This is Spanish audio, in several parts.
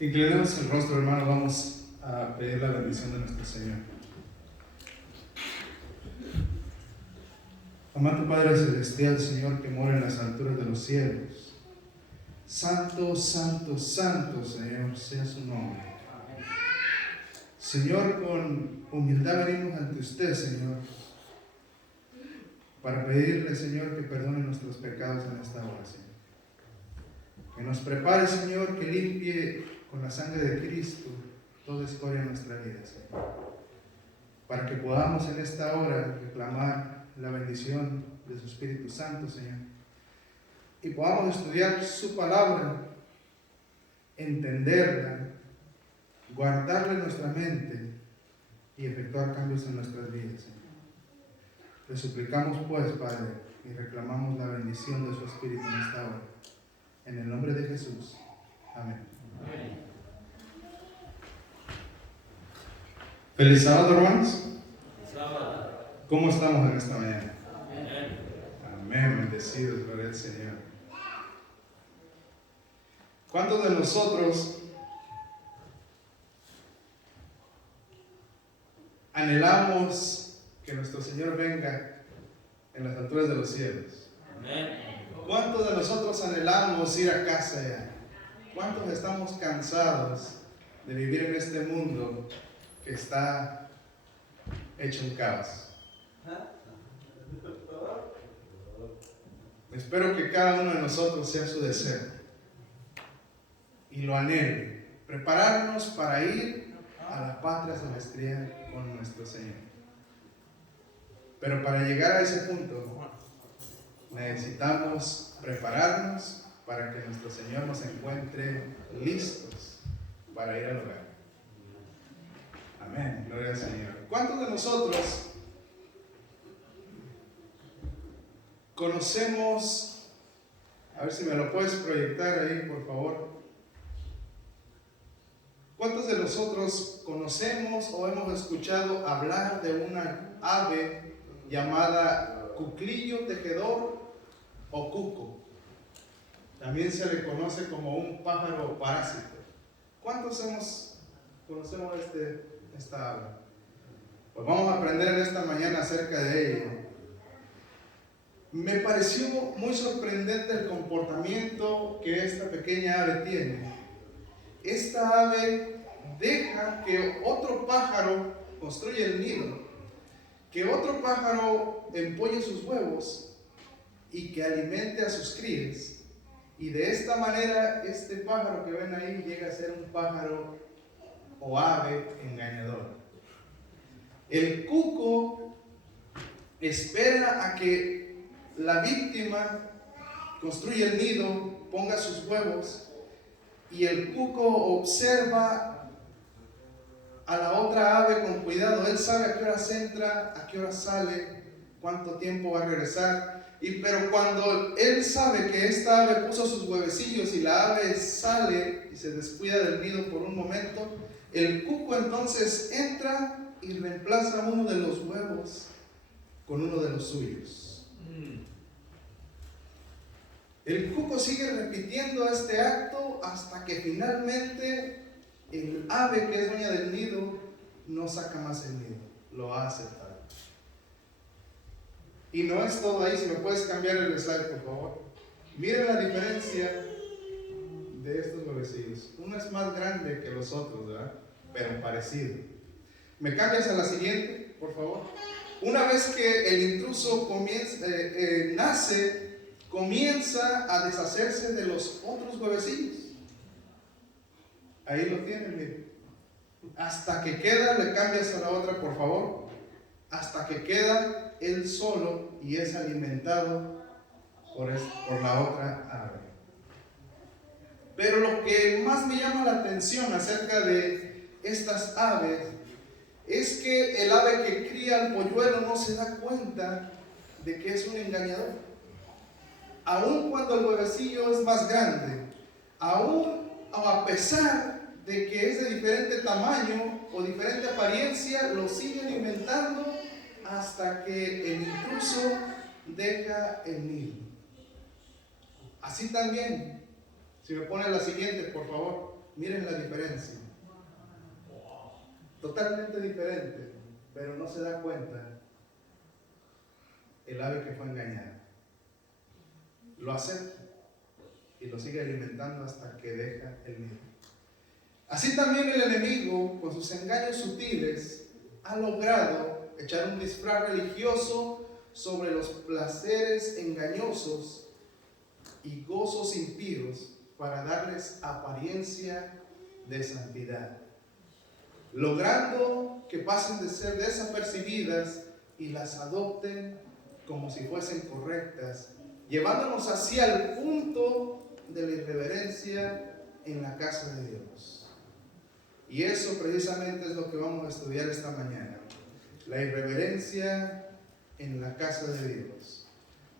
Inclinemos el rostro, hermano, vamos a pedir la bendición de nuestro Señor. Amado Padre Celestial, Señor, que mora en las alturas de los cielos, santo, santo, santo, Señor, sea su nombre. Señor, con humildad venimos ante usted, Señor, para pedirle, Señor, que perdone nuestros pecados en esta hora, Señor. Que nos prepare, Señor, que limpie con la sangre de Cristo toda escoria en nuestra vida, Señor. Para que podamos en esta hora reclamar la bendición de su Espíritu Santo, Señor. Y podamos estudiar su palabra, entenderla, guardarla en nuestra mente y efectuar cambios en nuestras vidas, Señor. Le suplicamos pues, Padre, y reclamamos la bendición de su Espíritu en esta hora. En el nombre de Jesús. Amén. Amén. Feliz sábado, hermanos. Sábado. ¿Cómo estamos en esta mañana? Amén. Amén, bendecidos, gloria al Señor. ¿Cuántos de nosotros anhelamos que nuestro Señor venga en las alturas de los cielos? Amén. ¿Cuántos de nosotros anhelamos ir a casa ya? ¿Cuántos estamos cansados de vivir en este mundo que está hecho un caos? Espero que cada uno de nosotros sea su deseo y lo anhele, prepararnos para ir a la patria celestial con nuestro Señor. Pero para llegar a ese punto necesitamos prepararnos para que nuestro Señor nos encuentre listos para ir al hogar. Amén, gloria al Señor. ¿Cuántos de nosotros conocemos, a ver si me lo puedes proyectar ahí, por favor? ¿Cuántos de nosotros conocemos o hemos escuchado hablar de una ave llamada cuclillo tejedor o cuco? También se le conoce como un pájaro parásito. ¿Cuántos conocemos esta ave? Pues vamos a aprender en esta mañana acerca de ello. Me pareció muy sorprendente el comportamiento que esta pequeña ave tiene. Esta ave deja que otro pájaro construya el nido, que otro pájaro empolle sus huevos y que alimente a sus crías. Y de esta manera, este pájaro que ven ahí llega a ser un pájaro o ave engañador. El cuco espera a que la víctima construya el nido, ponga sus huevos, y el cuco observa a la otra ave con cuidado. Él sabe a qué horas entra, a qué horas sale, cuánto tiempo va a regresar. Pero cuando él sabe que esta ave puso sus huevecillos y la ave sale y se descuida del nido por un momento, el cuco entonces entra y reemplaza uno de los huevos con uno de los suyos. El cuco sigue repitiendo este acto hasta que finalmente el ave que es dueña del nido no saca más el nido, lo ha aceptado. Y no es todo ahí. Si me puedes cambiar el slide, por favor. Miren la diferencia de estos huevecillos. Uno es más grande que los otros, ¿verdad? Pero parecido. ¿Me cambias a la siguiente, por favor? Una vez que el intruso nace, comienza a deshacerse de los otros huevecillos. Ahí lo tienen, miren. Hasta que queda, le cambias a la otra, por favor. Hasta que queda él solo y es alimentado por la otra ave. Pero lo que más me llama la atención acerca de estas aves es que el ave que cría al polluelo no se da cuenta de que es un engañador. Aun cuando el huevecillo es más grande, aún o a pesar de que es de diferente tamaño o diferente apariencia, lo sigue alimentando hasta que el intruso deja el nido. Así también, si me pone la siguiente, por favor, miren la diferencia. Totalmente diferente, pero no se da cuenta el ave que fue engañada. Lo acepta y lo sigue alimentando hasta que deja el nido. Así también el enemigo, con sus engaños sutiles, ha logrado echar un disfraz religioso sobre los placeres engañosos y gozos impíos para darles apariencia de santidad, logrando que pasen de ser desapercibidas y las adopten como si fuesen correctas, llevándonos hacia el punto de la irreverencia en la casa de Dios. Y eso precisamente es lo que vamos a estudiar esta mañana, la irreverencia en la casa de Dios.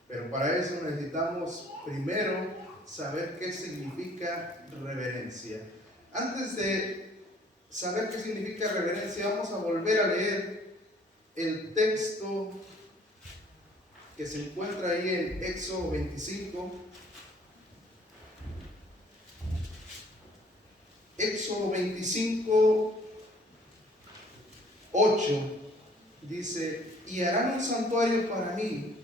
Pero para eso necesitamos primero saber qué significa reverencia. Antes de saber qué significa reverencia, vamos a volver a leer el texto que se encuentra ahí en Éxodo 25. Éxodo 25, 8 dice: y harán un santuario para mí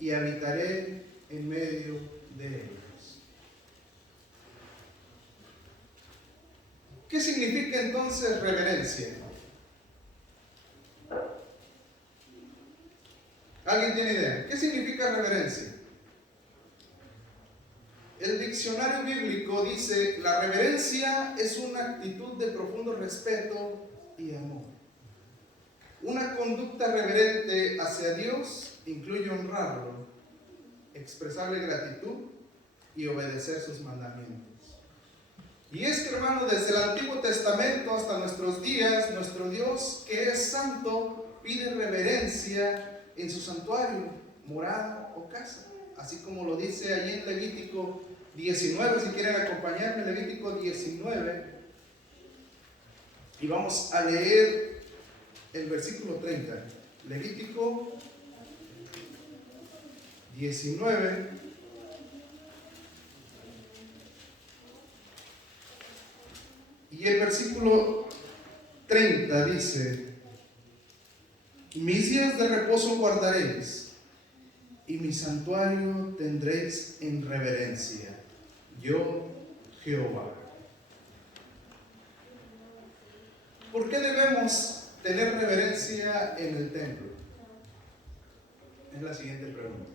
y habitaré en medio de ellos. ¿Qué significa entonces reverencia? ¿Alguien tiene idea? ¿Qué significa reverencia? El diccionario bíblico dice: la reverencia es una actitud de profundo respeto y amor. Una conducta reverente hacia Dios incluye honrarlo, expresarle gratitud y obedecer sus mandamientos. Y es que, hermano, desde el Antiguo Testamento hasta nuestros días, nuestro Dios, que es santo, pide reverencia en su santuario, morada o casa. Así como lo dice allí en Levítico 19, si quieren acompañarme, Levítico 19. Y vamos a leer el versículo 30. Levítico 19. Y el versículo 30 dice: mis días de reposo guardaréis, y mi santuario tendréis en reverencia, yo Jehová. ¿Por qué debemos tener reverencia en el templo? Es la siguiente pregunta.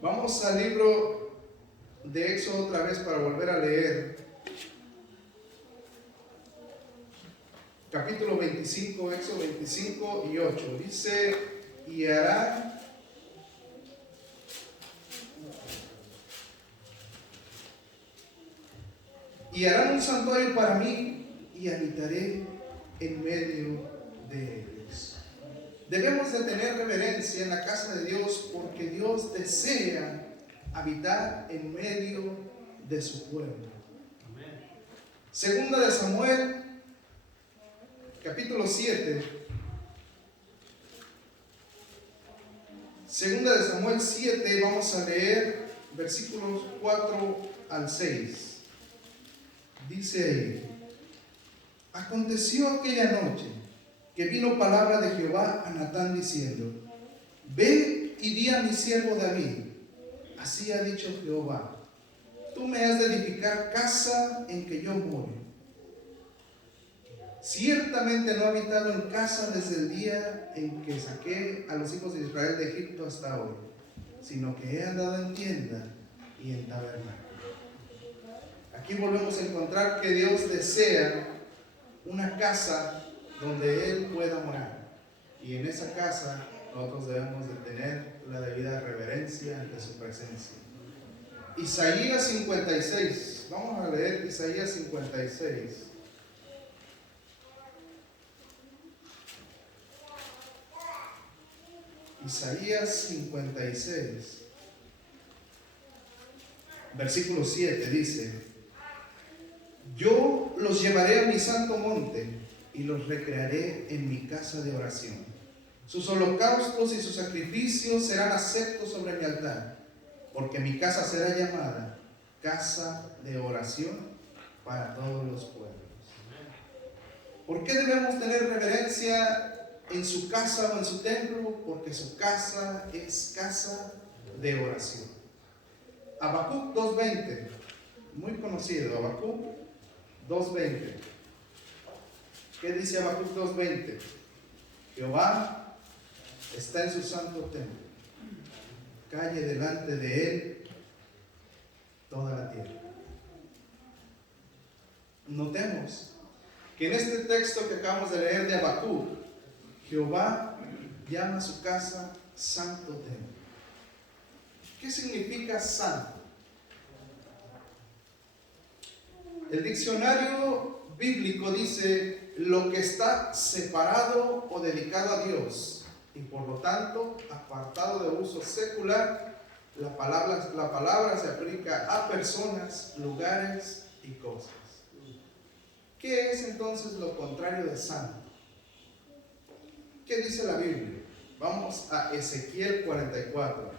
Vamos al libro de Éxodo otra vez para volver a leer. Capítulo 25, Éxodo 25 y 8. Dice: y harán un santuario para mí y habitaré en medio de ellos. Debemos de tener reverencia en la casa de Dios porque Dios desea habitar en medio de su pueblo. Segunda de Samuel, capítulo 7. Segunda de Samuel 7, vamos a leer versículos 4 al 6. Dice ahí: aconteció aquella noche que vino palabra de Jehová a Natán diciendo: ve y di a mi siervo David, así ha dicho Jehová, tú me has de edificar casa en que yo more. Ciertamente no he habitado en casa desde el día en que saqué a los hijos de Israel de Egipto hasta hoy, sino que he andado en tienda y en tabernáculo. Aquí volvemos a encontrar que Dios desea una casa donde Él pueda morar. Y en esa casa nosotros debemos de tener la debida reverencia ante su presencia. Isaías 56. Vamos a leer Isaías 56. Isaías 56. versículo 7 dice: yo los llevaré a mi santo monte y los recrearé en mi casa de oración. Sus holocaustos y sus sacrificios serán aceptos sobre mi altar, porque mi casa será llamada casa de oración para todos los pueblos. ¿Por qué debemos tener reverencia en su casa o en su templo? Porque su casa es casa de oración. Habacuc 2:20, muy conocido, Habacuc 2:20. ¿Qué dice Habacuc 2:20? Jehová está en su santo templo, calle delante de él toda la tierra. Notemos que en este texto que acabamos de leer de Habacuc, Jehová llama a su casa santo templo. ¿Qué significa santo? El diccionario bíblico dice: lo que está separado o dedicado a Dios y por lo tanto apartado de uso secular. La palabra se aplica a personas, lugares y cosas. ¿Qué es entonces lo contrario de santo? ¿Qué dice la Biblia? Vamos a Ezequiel 44.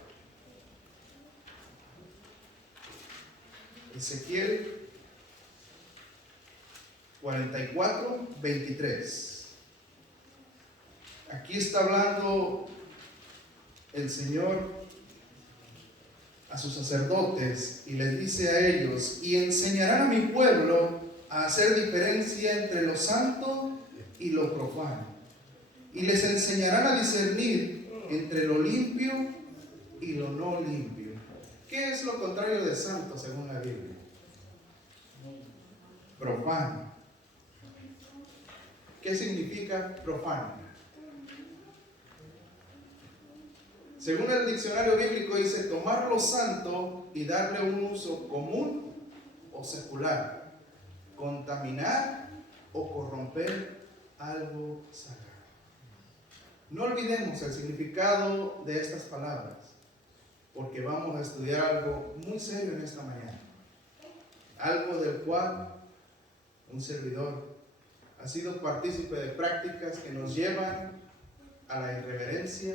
Ezequiel 44:23. Aquí está hablando el Señor a sus sacerdotes y les dice a ellos: y enseñarán a mi pueblo a hacer diferencia entre lo santo y lo profano, y les enseñarán a discernir entre lo limpio y lo no limpio. ¿Qué es lo contrario de santo según la Biblia? Profano. ¿Qué significa profano? Según el diccionario bíblico dice: tomar lo santo y darle un uso común o secular, contaminar o corromper algo sagrado. No olvidemos el significado de estas palabras, porque vamos a estudiar algo muy serio en esta mañana, algo del cual un servidor ha sido partícipe de prácticas que nos llevan a la irreverencia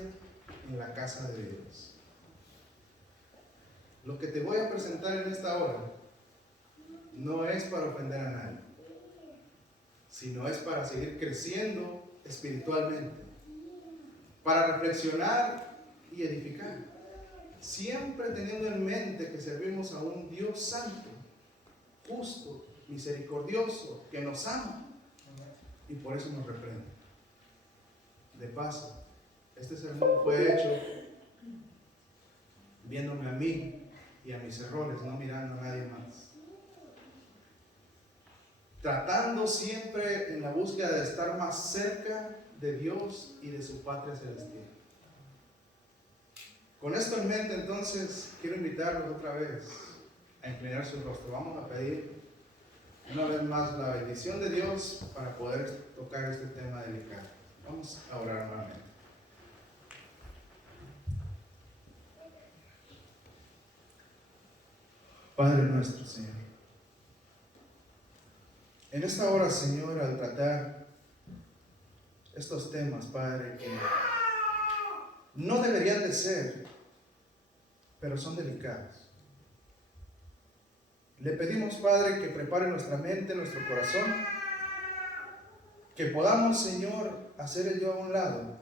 en la casa de Dios. Lo que te voy a presentar en esta hora no es para ofender a nadie, sino es para seguir creciendo espiritualmente, para reflexionar y edificar, siempre teniendo en mente que servimos a un Dios santo, justo, misericordioso, que nos ama y por eso nos reprende. De paso, este sermón fue hecho viéndome a mí y a mis errores, no mirando a nadie más. Tratando siempre en la búsqueda de estar más cerca de Dios y de su patria celestial. Con esto en mente, entonces, quiero invitarlos otra vez a inclinar su rostro. Vamos a pedir una vez más la bendición de Dios para poder tocar este tema delicado. Vamos a orar nuevamente. Padre nuestro, Señor, en esta hora, Señor, al tratar estos temas, Padre, que no deberían de ser, pero son delicados, le pedimos, Padre, que prepare nuestra mente, nuestro corazón, que podamos, Señor, hacer el yo a un lado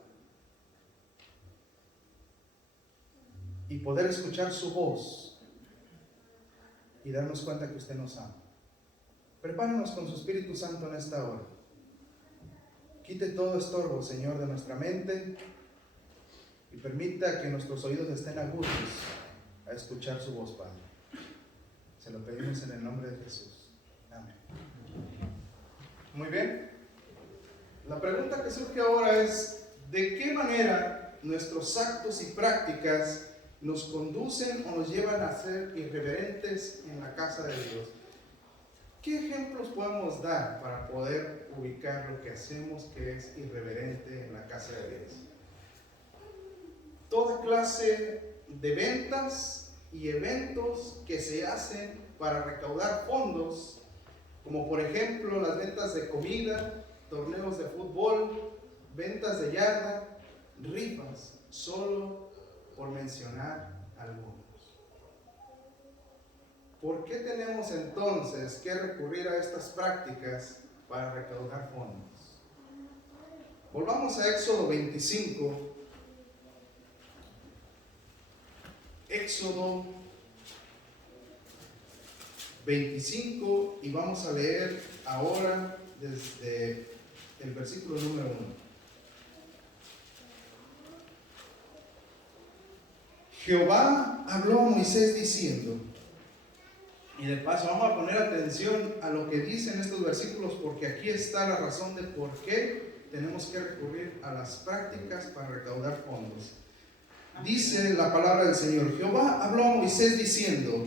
y poder escuchar su voz y darnos cuenta que usted nos ama. Prepáranos con su Espíritu Santo en esta hora. Quite todo estorbo, Señor, de nuestra mente y permita que nuestros oídos estén agudos a escuchar su voz, Padre. Se lo pedimos en el nombre de Jesús. Amén. Muy bien. La pregunta que surge ahora es: ¿de qué manera nuestros actos y prácticas nos conducen o nos llevan a ser irreverentes en la casa de Dios? ¿Qué ejemplos podemos dar para poder ubicar lo que hacemos que es irreverente en la casa de Dios? Toda clase de ventas y eventos que se hacen para recaudar fondos, como por ejemplo las ventas de comida, torneos de fútbol, ventas de yarda, rifas, solo por mencionar algunos. ¿Por qué tenemos entonces que recurrir a estas prácticas para recaudar fondos? Volvamos a Éxodo 25. Éxodo 25 y vamos a leer ahora desde el versículo número 1. Jehová habló a Moisés diciendo, y de paso vamos a poner atención a lo que dicen estos versículos, porque aquí está la razón de por qué tenemos que recurrir a las prácticas para recaudar fondos. Dice la palabra del Señor: Jehová habló a Moisés diciendo,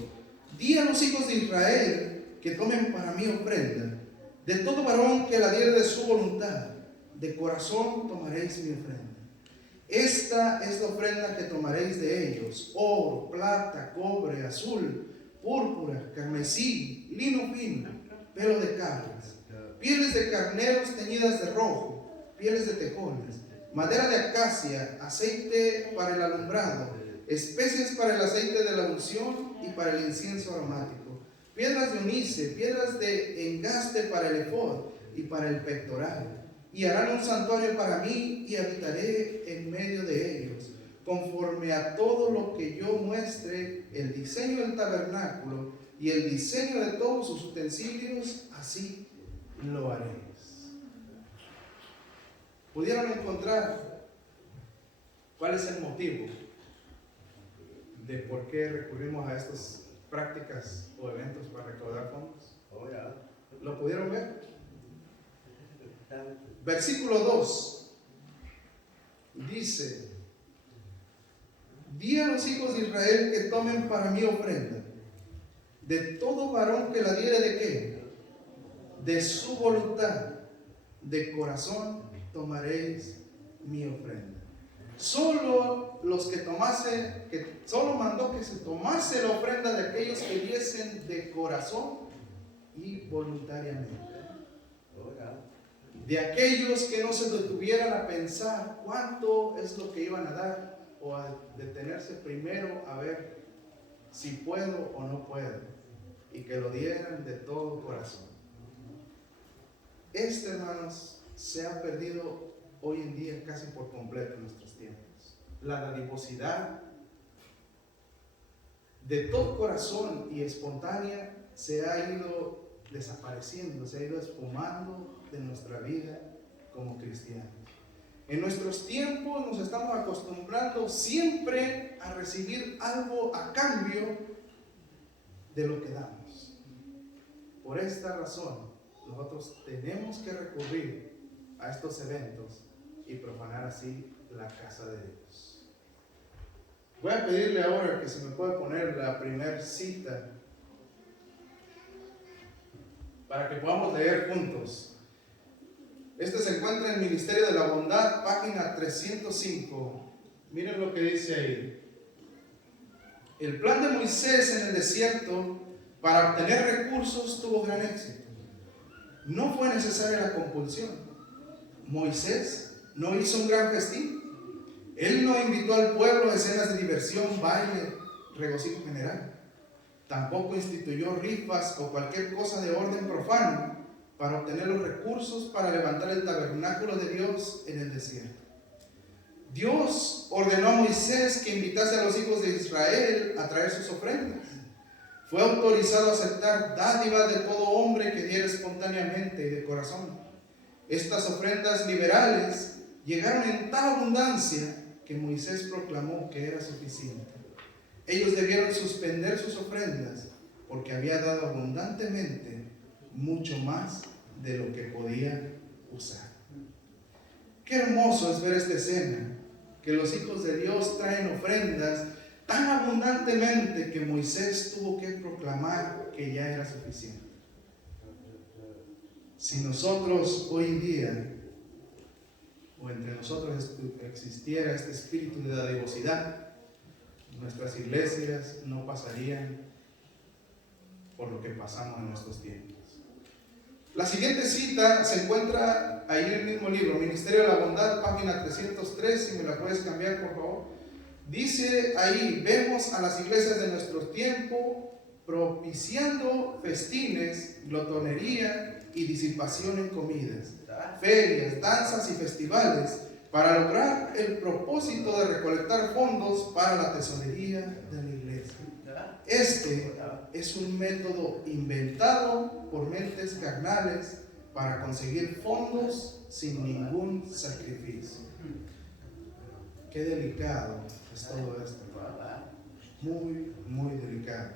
di a los hijos de Israel que tomen para mí ofrenda, de todo varón que la diere de su voluntad, de corazón tomaréis mi ofrenda. Esta es la ofrenda que tomaréis de ellos: oro, plata, cobre, azul, púrpura, carmesí, lino fino, pelo de cabras, pieles de carneros teñidas de rojo, pieles de tejones, madera de acacia, aceite para el alumbrado, especias para el aceite de la unción y para el incienso aromático, piedras de onice, piedras de engaste para el efod y para el pectoral. Y harán un santuario para mí y habitaré en medio de ellos, conforme a todo lo que yo muestre, el diseño del tabernáculo y el diseño de todos sus utensilios, así lo haréis. ¿Pudieron encontrar cuál es el motivo de por qué recurrimos a estas prácticas o eventos para recaudar fondos? ¿Lo pudieron ver? Versículo 2 dice: di a los hijos de Israel que tomen para mí ofrenda, de todo varón que la diere de qué, de su voluntad, de corazón tomaréis mi ofrenda. Solo los que tomase, que solo mandó que se tomase la ofrenda de aquellos que diesen de corazón y voluntariamente. De aquellos que no se detuvieran a pensar cuánto es lo que iban a dar, o a detenerse primero a ver si puedo o no puedo, y que lo dieran de todo corazón. Hermanos, se ha perdido hoy en día casi por completo en nuestros tiempos. La dadivosidad de todo corazón y espontánea se ha ido desapareciendo, se ha ido esfumando de nuestra vida como cristianos. En nuestros tiempos nos estamos acostumbrando siempre a recibir algo a cambio de lo que damos. Por esta razón, nosotros tenemos que recurrir a estos eventos y profanar así la casa de Dios. Voy a pedirle ahora que se me pueda poner la primera cita para que podamos leer juntos. Este se encuentra en el Ministerio de la Bondad, página 305. Miren lo que dice ahí. El plan de Moisés en el desierto para obtener recursos tuvo gran éxito. No fue necesaria la compulsión. Moisés no hizo un gran festín. Él no invitó al pueblo a escenas de diversión, baile, regocijo general. Tampoco instituyó rifas o cualquier cosa de orden profano para obtener los recursos para levantar el tabernáculo de Dios en el desierto. Dios ordenó a Moisés que invitase a los hijos de Israel a traer sus ofrendas. Fue autorizado a aceptar dádivas de todo hombre que diera espontáneamente y de corazón. Estas ofrendas liberales llegaron en tal abundancia que Moisés proclamó que era suficiente. Ellos debieron suspender sus ofrendas porque había dado abundantemente mucho más de lo que podía usar. Qué hermoso es ver esta escena, que los hijos de Dios traen ofrendas tan abundantemente que Moisés tuvo que proclamar que ya era suficiente. Si nosotros hoy en día, o entre nosotros existiera este espíritu de dadivosidad, nuestras iglesias no pasarían por lo que pasamos en estos tiempos. La siguiente cita se encuentra ahí en el mismo libro, Ministerio de la Bondad, página 303, si me la puedes cambiar por favor. Dice ahí: vemos a las iglesias de nuestro tiempo propiciando festines, glotonería y disipación en comidas, ferias, danzas y festivales para lograr el propósito de recolectar fondos para la tesorería de la iglesia. Este es un método inventado por mentes carnales para conseguir fondos sin ningún sacrificio. Qué delicado es todo esto. Muy, muy delicado.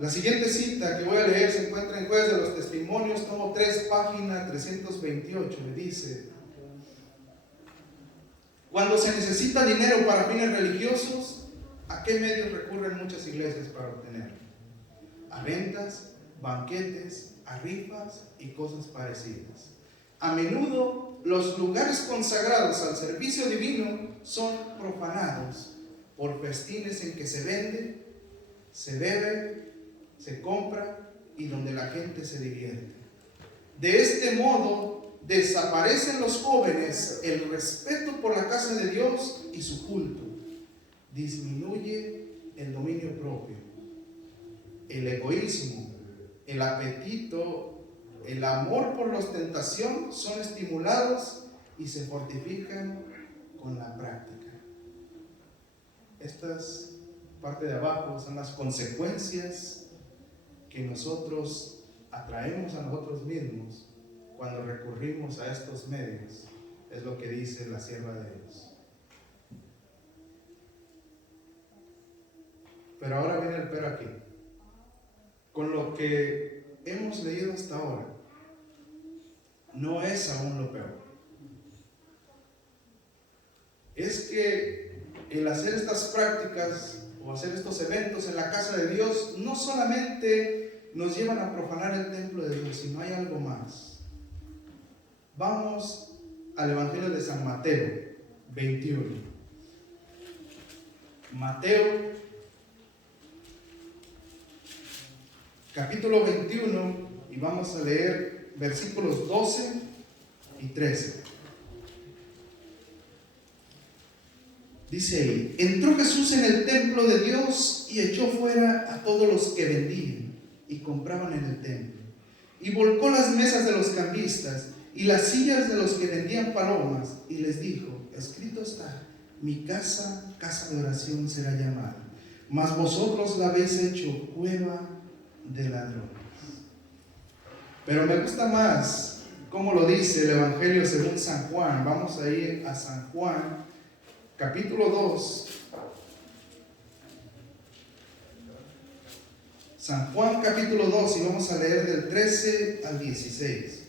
La siguiente cita que voy a leer se encuentra en Jueces de los Testimonios, tomo 3, página 328. Me dice: cuando se necesita dinero para fines religiosos, ¿a qué medios recurren muchas iglesias para obtenerlo? A ventas, banquetes, a rifas y cosas parecidas. A menudo los lugares consagrados al servicio divino son profanados por festines en que se vende, se bebe, se compra y donde la gente se divierte. De este modo desaparecen los jóvenes el respeto por la casa de Dios y su culto. Disminuye el dominio propio, el egoísmo, el apetito, el amor por la ostentación son estimulados y se fortifican con la práctica. Estas, parte de abajo, son las consecuencias que nosotros atraemos a nosotros mismos cuando recurrimos a estos medios. Es lo que dice la sierva de Dios. Pero ahora viene el pero aquí. Con lo que hemos leído hasta ahora, no es aún lo peor. Es que el hacer estas prácticas o hacer estos eventos en la casa de Dios no solamente nos llevan a profanar el templo de Dios, sino hay algo más. Vamos al Evangelio de San Mateo 21. Mateo capítulo 21, y vamos a leer versículos 12 y 13. Dice ahí: entró Jesús en el templo de Dios y echó fuera a todos los que vendían y compraban en el templo, y volcó las mesas de los cambistas y las sillas de los que vendían palomas, y les dijo: escrito está, mi casa, casa de oración será llamada, mas vosotros la habéis hecho cueva de ladrones. Pero me gusta más cómo lo dice el Evangelio según San Juan. Vamos a ir a San Juan capítulo 2. San Juan capítulo 2, y vamos a leer del 13 al 16.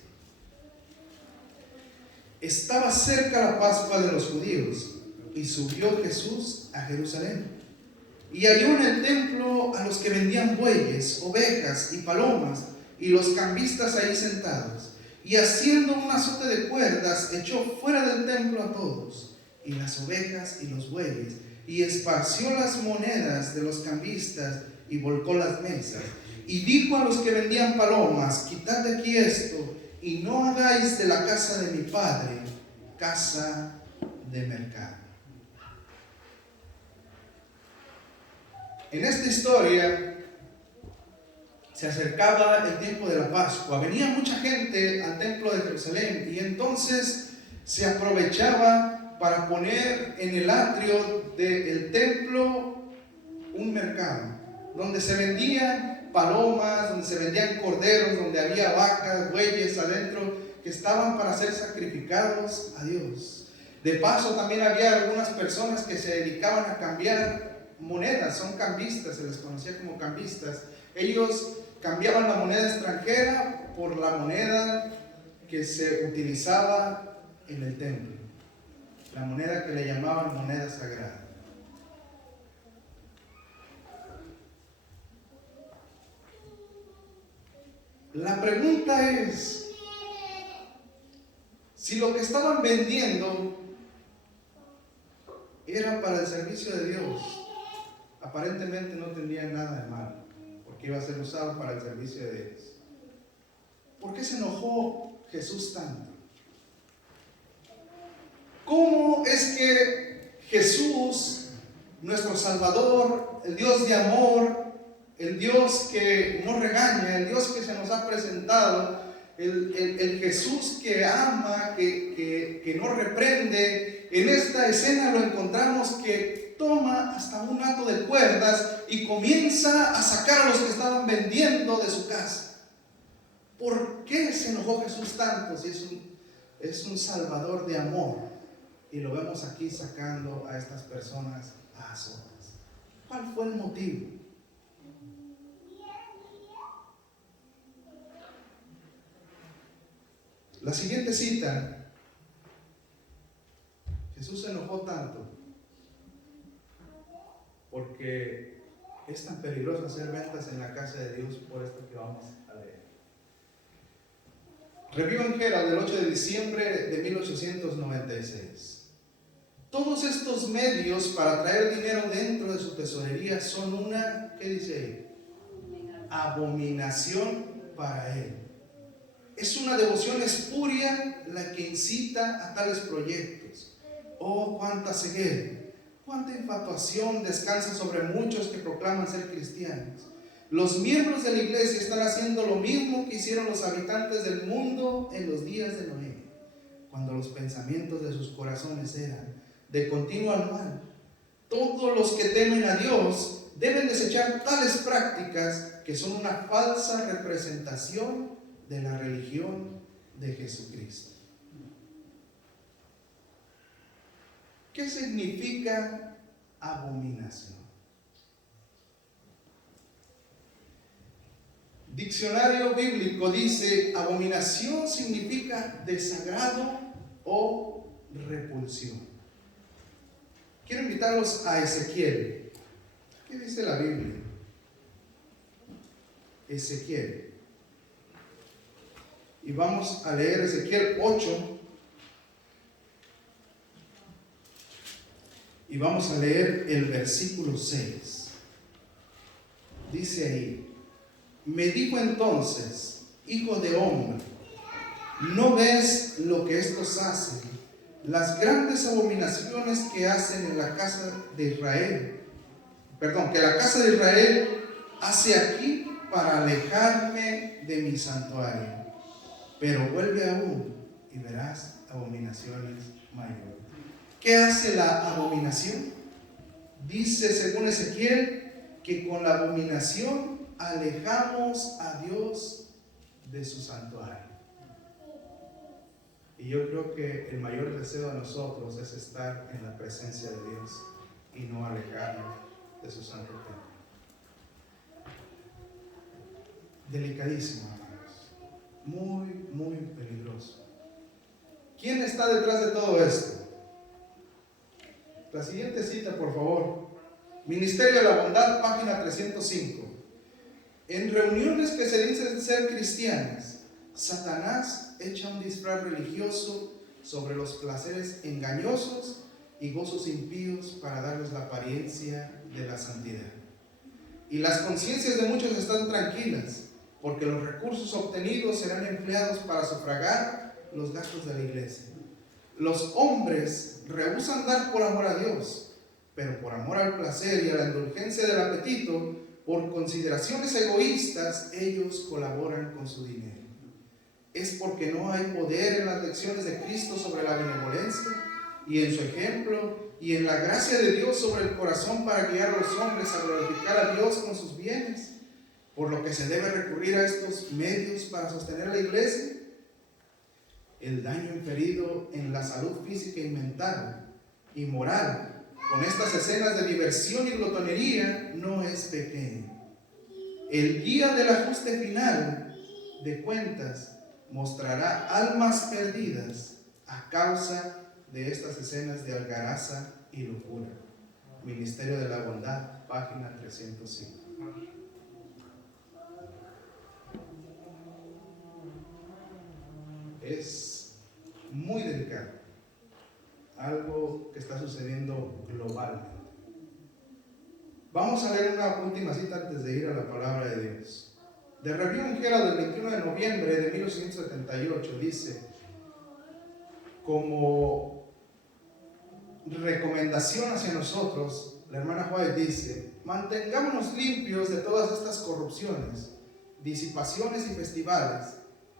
Estaba cerca la Pascua de los judíos, y subió Jesús a Jerusalén, y halló en el templo a los que vendían bueyes, ovejas y palomas, y los cambistas ahí sentados, y haciendo un azote de cuerdas, echó fuera del templo a todos, y las ovejas y los bueyes, y esparció las monedas de los cambistas, y volcó las mesas, y dijo a los que vendían palomas: quitad de aquí esto, y no hagáis de la casa de mi padre casa de mercado. En esta historia se acercaba el tiempo de la Pascua, venía mucha gente al templo de Jerusalén, y entonces se aprovechaba para poner en el atrio del templo un mercado, donde se vendían palomas, donde se vendían corderos, donde había vacas, bueyes adentro, que estaban para ser sacrificados a Dios. De paso, también había algunas personas que se dedicaban a cambiar monedas, son cambistas, se les conocía como cambistas. Ellos cambiaban la moneda extranjera por la moneda que se utilizaba en el templo, la moneda que le llamaban moneda sagrada. La pregunta es, si lo que estaban vendiendo era para el servicio de Dios, aparentemente no tendría nada de malo, porque iba a ser usado para el servicio de Dios. ¿Por qué se enojó Jesús tanto? ¿Cómo es que Jesús, nuestro Salvador, el Dios de amor, el Dios que no regaña, el Dios que se nos ha presentado, el Jesús que ama, que no reprende, en esta escena lo encontramos que toma hasta un hato de cuerdas y comienza a sacar a los que estaban vendiendo de su casa? ¿Por qué se enojó Jesús tanto si es un Salvador de amor? Y lo vemos aquí sacando a estas personas a azotes. ¿Cuál fue el motivo? La siguiente cita, Jesús se enojó tanto porque es tan peligroso hacer ventas en la casa de Dios, por esto que vamos a leer. Review en Herald del 8 de diciembre de 1896. Todos estos medios para traer dinero dentro de su tesorería son una, ¿qué dice ahí? Abominación para él. Es una devoción espuria la que incita a tales proyectos. Oh, cuánta ceguera, cuánta infatuación descansa sobre muchos que proclaman ser cristianos. Los miembros de la iglesia están haciendo lo mismo que hicieron los habitantes del mundo en los días de Noé, cuando los pensamientos de sus corazones eran de continuo al mal. Todos los que temen a Dios deben desechar tales prácticas que son una falsa representación de la religión de Jesucristo. ¿Qué significa abominación? Diccionario bíblico dice: abominación significa desagrado o repulsión. Quiero invitarlos a Ezequiel. ¿Qué dice la Biblia? Ezequiel. Y vamos a leer Ezequiel 8. Y vamos a leer el versículo 6. Dice ahí: me dijo entonces, hijo de hombre, ¿no ves lo que estos hacen? Las grandes abominaciones que hacen en la casa de Israel. Que la casa de Israel hace aquí para alejarme de mi santuario. Pero vuelve aún y verás abominaciones mayores. ¿Qué hace la abominación? Dice, según Ezequiel, que con la abominación alejamos a Dios de su santuario. Y yo creo que el mayor deseo de nosotros es estar en la presencia de Dios y no alejarnos de su santo templo. Delicadísimo, hermanos. Muy, muy peligroso. ¿Quién está detrás de todo esto? La siguiente cita, por favor. Ministerio de la Bondad, página 305. En reuniones que se dicen ser cristianas, Satanás echa un disfraz religioso sobre los placeres engañosos y gozos impíos para darles la apariencia de la santidad. Y las conciencias de muchos están tranquilas, porque los recursos obtenidos serán empleados para sufragar los gastos de la iglesia. Los hombres rehúsan dar por amor a Dios, pero por amor al placer y a la indulgencia del apetito, por consideraciones egoístas, ellos colaboran con su dinero. Es porque no hay poder en las lecciones de Cristo sobre la benevolencia y en su ejemplo y en la gracia de Dios sobre el corazón para guiar a los hombres a glorificar a Dios con sus bienes, por lo que se debe recurrir a estos medios para sostener la iglesia. El daño inferido en la salud física y mental y moral con estas escenas de diversión y glotonería no es pequeño. El día del ajuste final de cuentas mostrará almas perdidas a causa de estas escenas de algaraza y locura. Ministerio de la Bondad, página 305. Es muy delicado, algo que está sucediendo globalmente. Vamos Vamos a leer una última cita antes de ir a la palabra de Dios. De Review and Herald del 21 de noviembre de 1878 dice, como recomendación hacia nosotros, la hermana White dice: mantengámonos limpios de todas estas corrupciones, disipaciones y festivales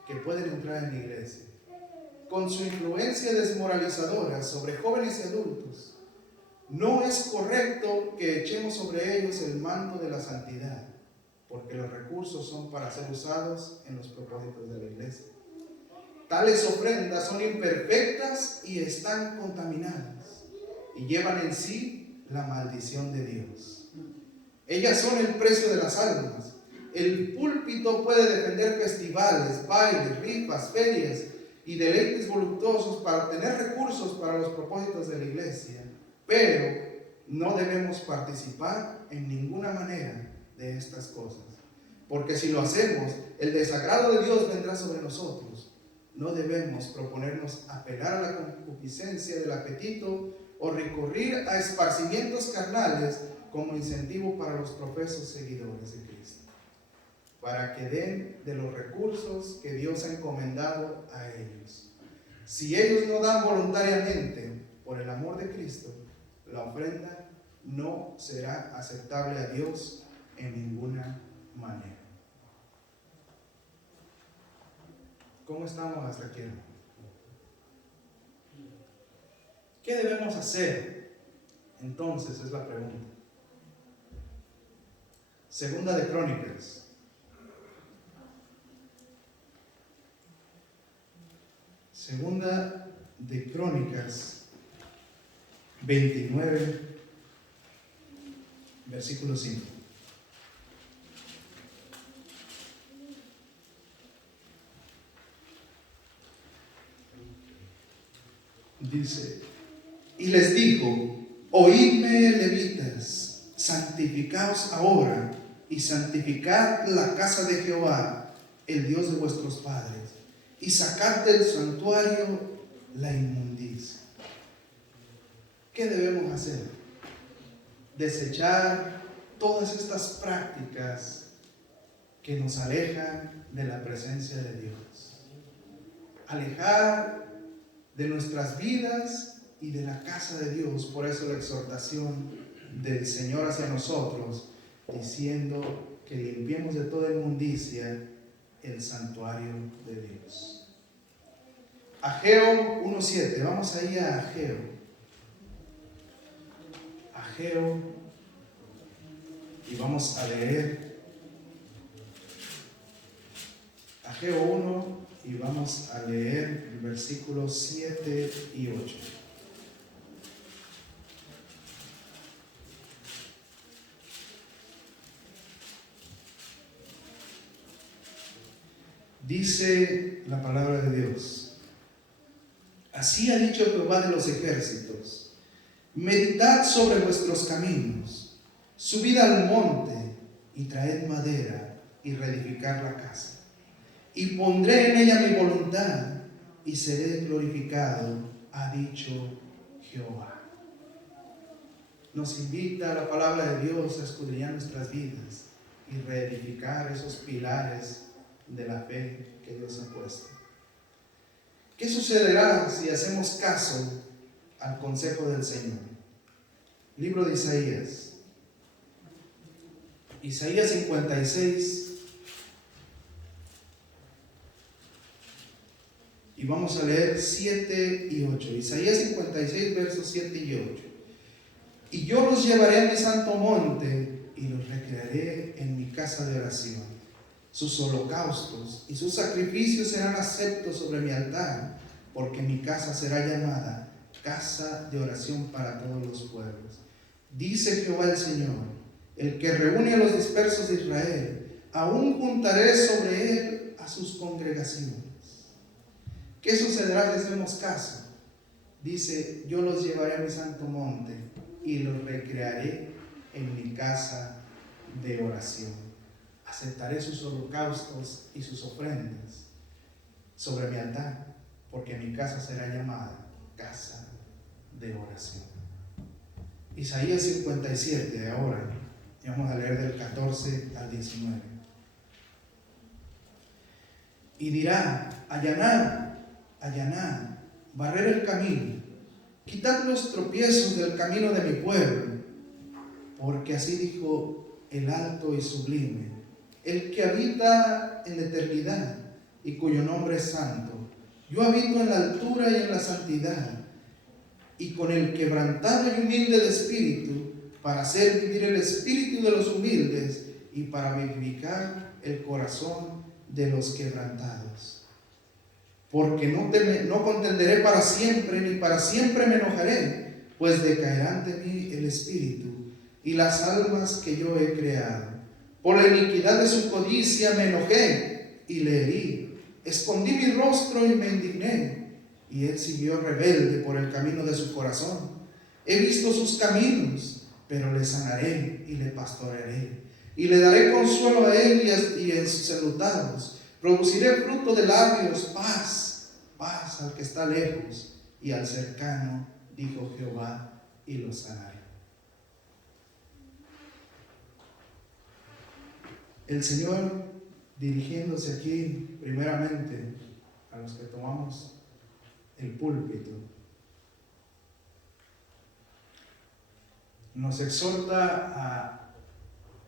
que pueden entrar en la iglesia, con su influencia desmoralizadora sobre jóvenes y adultos. No es correcto que echemos sobre ellos el manto de la santidad, porque los recursos son para ser usados en los propósitos de la iglesia. Tales ofrendas son imperfectas y están contaminadas, y llevan en sí la maldición de Dios. Ellas son el precio de las almas. El púlpito puede defender festivales, bailes, rifas, ferias y deleites voluptuosos para obtener recursos para los propósitos de la iglesia, pero no debemos participar en ninguna manera de estas cosas, porque si lo hacemos, el desagrado de Dios vendrá sobre nosotros. No debemos proponernos apelar a la concupiscencia del apetito o recurrir a esparcimientos carnales como incentivo para los profesos seguidores de Cristo, para que den de los recursos que Dios ha encomendado a ellos. Si ellos no dan voluntariamente por el amor de Cristo, la ofrenda no será aceptable a Dios en ninguna manera. ¿Cómo estamos hasta aquí? ¿Qué debemos hacer? Entonces es la pregunta. Segunda de Crónicas. Segunda de Crónicas 29, versículo 5. Dice: y les dijo: oídme, levitas, santificaos ahora y santificad la casa de Jehová, el Dios de vuestros padres, y sacad del santuario la inmundicia. ¿Qué debemos hacer? Desechar todas estas prácticas que nos alejan de la presencia de Dios. Alejar de nuestras vidas y de la casa de Dios. Por eso la exhortación del Señor hacia nosotros, diciendo que limpiemos de toda inmundicia el santuario de Dios. Ageo 1:7. Vamos ahí a Ageo. Ageo, y vamos a leer Ageo 1 y vamos a leer el versículo 7 y 8. Dice la palabra de Dios: así ha dicho Jehová de los ejércitos: meditad sobre vuestros caminos, subid al monte y traed madera y reedificad la casa, y pondré en ella mi voluntad y seré glorificado, ha dicho Jehová. Nos invita la palabra de Dios a escudriñar nuestras vidas y reedificar esos pilares de la fe que Dios ha puesto. ¿Qué sucederá si hacemos caso al consejo del Señor? Libro de Isaías. Isaías 56. Y vamos a leer 7 y 8. Isaías 56, versos 7 y 8. Y yo los llevaré a mi santo monte y los recrearé en mi casa de oración. Sus holocaustos y sus sacrificios serán aceptos sobre mi altar, porque mi casa será llamada casa de oración para todos los pueblos. Dice Jehová el Señor, el que reúne a los dispersos de Israel, aún juntaré sobre él a sus congregaciones. ¿Qué sucederá si hacemos caso? Dice: yo los llevaré a mi santo monte y los recrearé en mi casa de oración. Aceptaré sus holocaustos y sus ofrendas sobre mi altar, porque mi casa será llamada casa de oración. Isaías 57, ahora, Y vamos a leer del 14 al 19. Y dirá: allanad, allanad, barrer el camino, quitad los tropiezos del camino de mi pueblo, porque así dijo el alto y sublime, el que habita en la eternidad y cuyo nombre es santo. Yo habito en la altura y en la santidad, y con el quebrantado y humilde de espíritu, para hacer vivir el espíritu de los humildes y para vivificar el corazón de los quebrantados. Porque no contenderé para siempre, ni para siempre me enojaré, pues decaerá ante mí el espíritu y las almas que yo he creado. Por la iniquidad de su codicia me enojé y le herí, escondí mi rostro y me indigné, y él siguió rebelde por el camino de su corazón. He visto sus caminos, pero le sanaré y le pastorearé, y le daré consuelo a él y en sus enlutados. Produciré fruto de labios, paz, paz al que está lejos y al cercano, dijo Jehová, y lo sanaré. El Señor, dirigiéndose aquí primeramente a los que tomamos el púlpito, nos exhorta a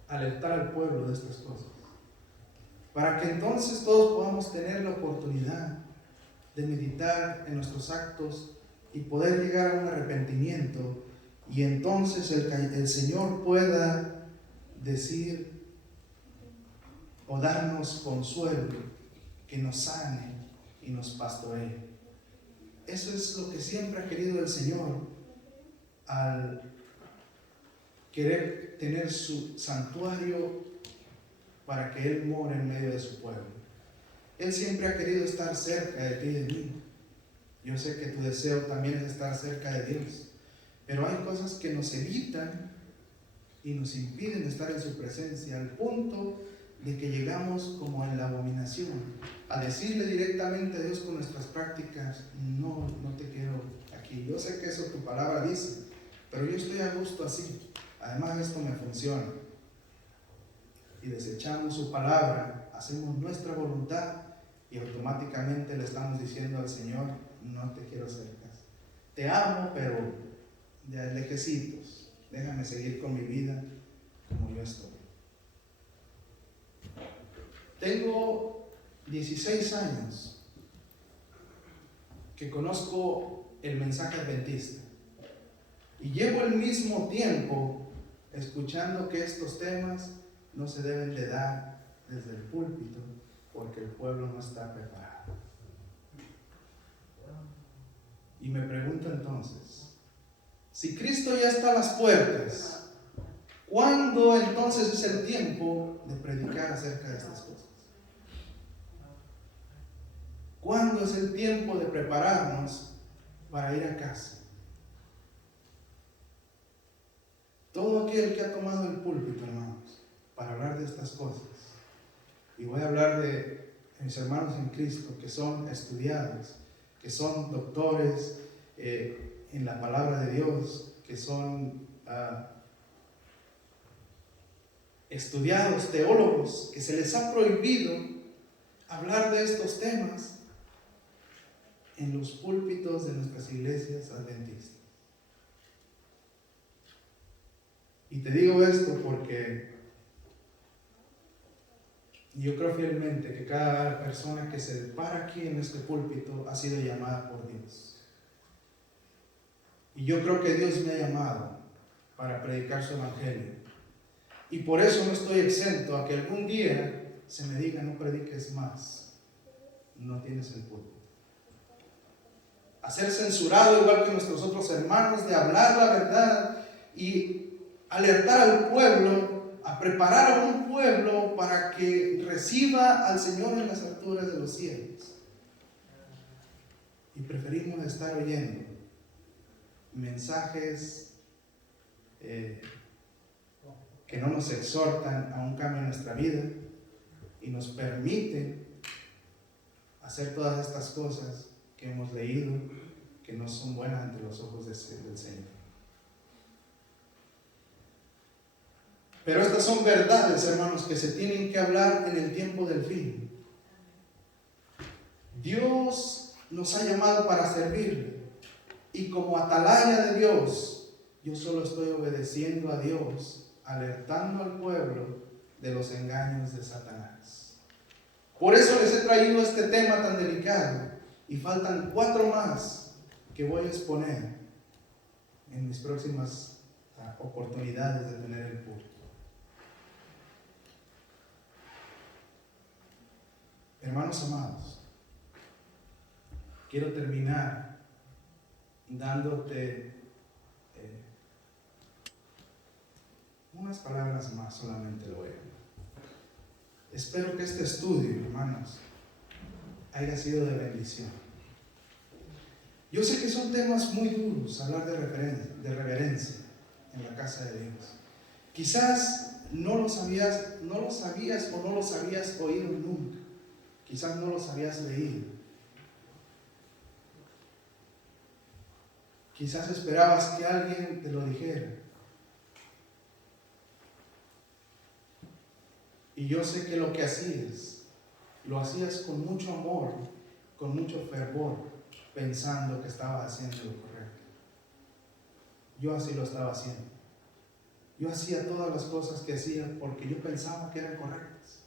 alertar al pueblo de estas cosas, para que entonces todos podamos tener la oportunidad de meditar en nuestros actos y poder llegar a un arrepentimiento, y entonces el Señor pueda decir o darnos consuelo, que nos sane y nos pastoree. Eso es lo que siempre ha querido el Señor al querer tener su santuario para que Él more en medio de su pueblo. Él siempre ha querido estar cerca de ti y de mí. Yo sé que tu deseo también es estar cerca de Dios, pero hay cosas que nos evitan y nos impiden estar en su presencia, al punto de que llegamos como en la abominación, a decirle directamente a Dios con nuestras prácticas: no te quiero aquí. Yo sé que eso tu palabra dice, pero yo estoy a gusto así. Además, esto me funciona. Y desechamos su palabra, hacemos nuestra voluntad y automáticamente le estamos diciendo al Señor: no te quiero cerca. Te amo, pero de lejecitos. Déjame seguir con mi vida como yo estoy. Tengo 16 años que conozco el mensaje adventista y llevo el mismo tiempo escuchando que estos temas no se deben de dar desde el púlpito porque el pueblo no está preparado. Y me pregunto entonces, si Cristo ya está a las puertas, ¿cuándo entonces es el tiempo de predicar acerca de estas cosas? ¿Cuándo es el tiempo de prepararnos para ir a casa? Todo aquel que ha tomado el púlpito, hermanos, para hablar de estas cosas, y voy a hablar de mis hermanos en Cristo que son estudiados, que son doctores en la palabra de Dios, que son estudiados, teólogos, que se les ha prohibido hablar de estos temas en los púlpitos de nuestras iglesias adventistas. Y te digo esto porque yo creo fielmente que cada persona que se para aquí en este púlpito ha sido llamada por Dios. Y yo creo que Dios me ha llamado para predicar su evangelio. Y por eso no estoy exento a que algún día se me diga: no prediques más, no tienes el púlpito. A ser censurado igual que nuestros otros hermanos, de hablar la verdad y alertar al pueblo, a preparar a un pueblo para que reciba al Señor en las alturas de los cielos. Y preferimos estar oyendo mensajes que no nos exhortan a un cambio en nuestra vida y nos permiten hacer todas estas cosas que hemos leído, que no son buenas ante los ojos del Señor. Pero estas son verdades, hermanos, que se tienen que hablar en el tiempo del fin. Dios nos ha llamado para servirle. Y como atalaya de Dios, yo solo estoy obedeciendo a Dios, alertando al pueblo de los engaños de Satanás. Por eso les he traído este tema tan delicado. Y faltan 4 más que voy a exponer en mis próximas oportunidades de tener el culto. Hermanos amados, quiero terminar dándote unas palabras más, solamente lo voy a dar. Espero que este estudio, hermanos, haya sido de bendición. Yo sé que son temas muy duros, hablar de reverencia en la casa de Dios. Quizás no lo sabías o no los habías oído nunca. Quizás no los habías leído. Quizás esperabas que alguien te lo dijera. Y yo sé que lo que hacías, lo hacías con mucho amor, con mucho fervor, pensando que estaba haciendo lo correcto. Yo así lo estaba haciendo. Yo hacía todas las cosas que hacía porque yo pensaba que eran correctas.